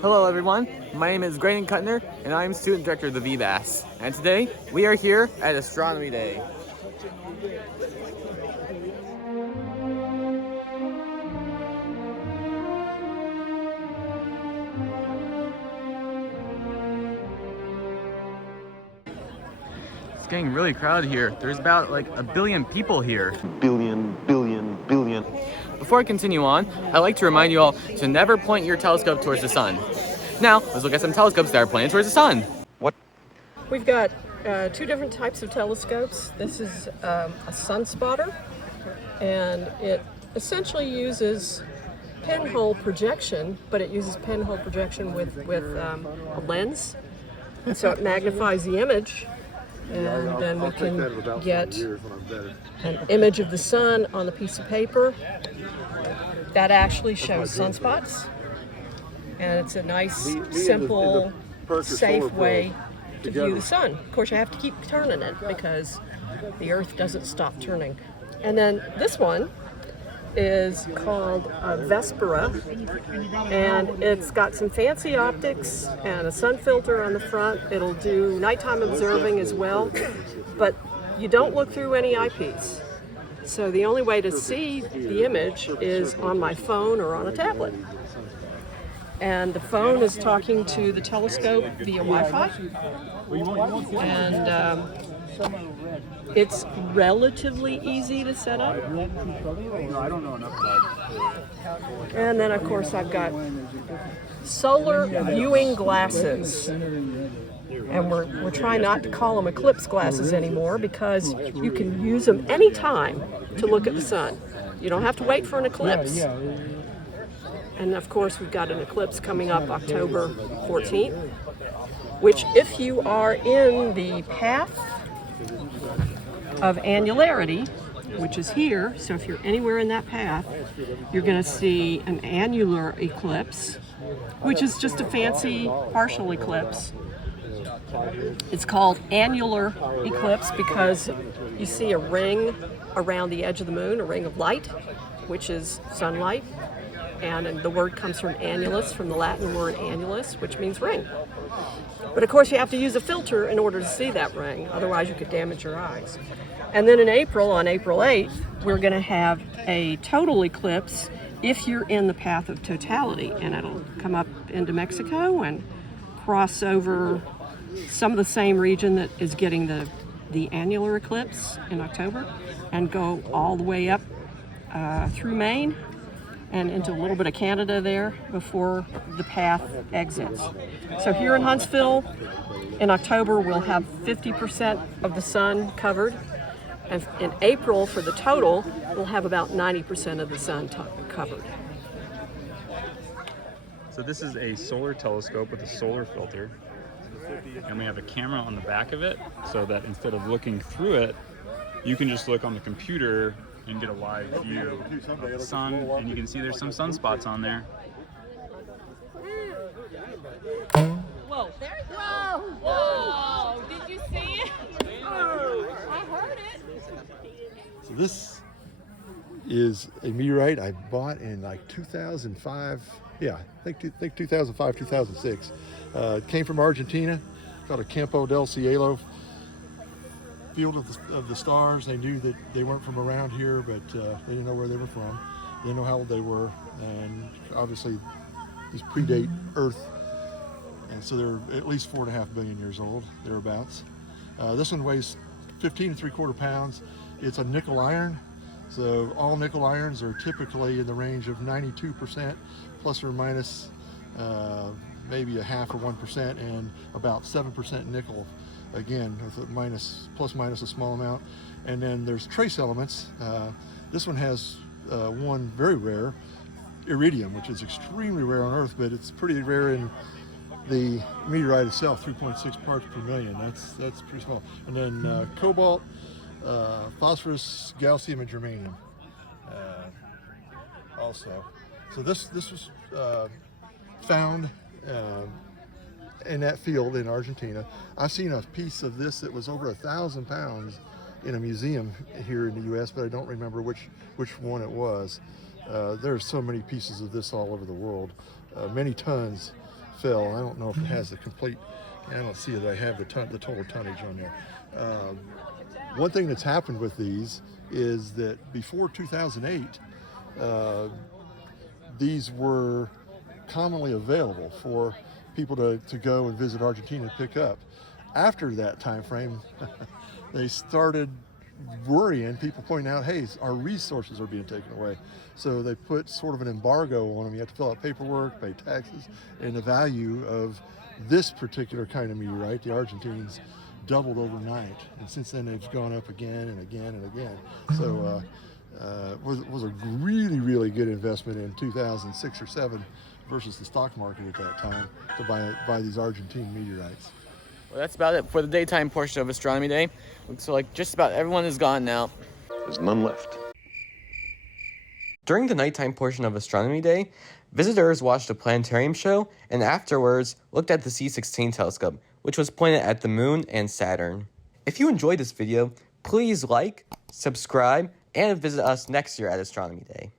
Hello everyone, my name is Graydon Kuttner and I'm student director of the VBAS. And today we are here at Astronomy Day. It's getting really crowded here. There's about like a billion people here. Billion. Before I continue on, I'd like to remind you all to never point your telescope towards the sun. Now, let's look at some telescopes that are pointed towards the sun. What? We've got two different types of telescopes. This is a sun spotter, and it essentially uses pinhole projection, but it uses pinhole projection with a lens. And so it magnifies the image, and then we can get an image of the sun on a piece of paper that actually shows sunspots. And it's a nice, simple, safe way to view the sun. Of course, you have to keep turning it because the Earth doesn't stop turning. And then this one is called Vespera, and it's got some fancy optics and a sun filter on the front. It'll do nighttime observing as well, but you don't look through any eyepiece. So the only way to see the image is on my phone or on a tablet. And the phone is talking to the telescope via Wi-Fi, and it's relatively easy to set up. And then of course I've got solar viewing glasses, and we're trying not to call them eclipse glasses anymore because you can use them anytime to look at the sun. You don't have to wait for an eclipse. And of course, we've got an eclipse coming up October 14th, which if you are in the path of annularity, which is here, so if you're anywhere in that path, you're going to see an annular eclipse, which is just a fancy partial eclipse. It's called annular eclipse because you see a ring around the edge of the moon, a ring of light, which is sunlight. And the word comes from annulus, from the Latin word annulus, which means ring. But of course you have to use a filter in order to see that ring, otherwise you could damage your eyes. And then in April, on April 8th, we're going to have a total eclipse if you're in the path of totality, and it'll come up into Mexico and cross over some of the same region that is getting the annular eclipse in October, and go all the way up through Maine and into a little bit of Canada there before the path exits. So here in Huntsville, in October, we'll have 50% of the sun covered. And in April, for the total, we'll have about 90% of the sun covered. So this is a solar telescope with a solar filter. And we have a camera on the back of it so that instead of looking through it, you can just look on the computer and get a live view of the sun, and you can see there's some sunspots on there. Whoa, there you go. Whoa, did you see it? I heard it. So this is a meteorite I bought in like 2005. Yeah, I think 2005, 2006. It came from Argentina, called a Campo del Cielo. Field of the stars. They knew that they weren't from around here, but they didn't know where they were from. They didn't know how old they were, and obviously these predate Earth, and so they're at least 4.5 billion years old, thereabouts. This one weighs 15 3/4 pounds. It's a nickel iron, so all nickel irons are typically in the range of 92% plus or minus maybe 0.5 or 1%, and about 7% nickel. Again, with a plus minus a small amount. And then there's trace elements. This one has one very rare, iridium, which is extremely rare on Earth, but it's pretty rare in the meteorite itself, 3.6 parts per million. That's pretty small. And then cobalt, phosphorus, gaussium, and germanium also. So this was found in that field in Argentina. I've seen a piece of this that was over 1,000 pounds in a museum here in the U.S., but I don't remember which one it was. There's so many pieces of this all over the world, many tons fell. I don't know if it has the complete. I don't see that I have the total tonnage on there. One thing that's happened with these is that before 2008, these were commonly available for people to go and visit Argentina and pick up. After that time frame, they started worrying, people pointing out, hey, our resources are being taken away. So they put sort of an embargo on them. You have to fill out paperwork, pay taxes, and the value of this particular kind of meteorite, the Argentines, doubled overnight. And since then, they've gone up again and again and again. So was a really, really good investment in 2006 or 7 versus the stock market at that time to buy these Argentine meteorites. Well, that's about it for the daytime portion of Astronomy Day. Looks like just about everyone is gone now. There's none left. During the nighttime portion of Astronomy Day, visitors watched a planetarium show and afterwards looked at the C16 telescope, which was pointed at the Moon and Saturn. If you enjoyed this video, please like, subscribe, and visit us next year at Astronomy Day.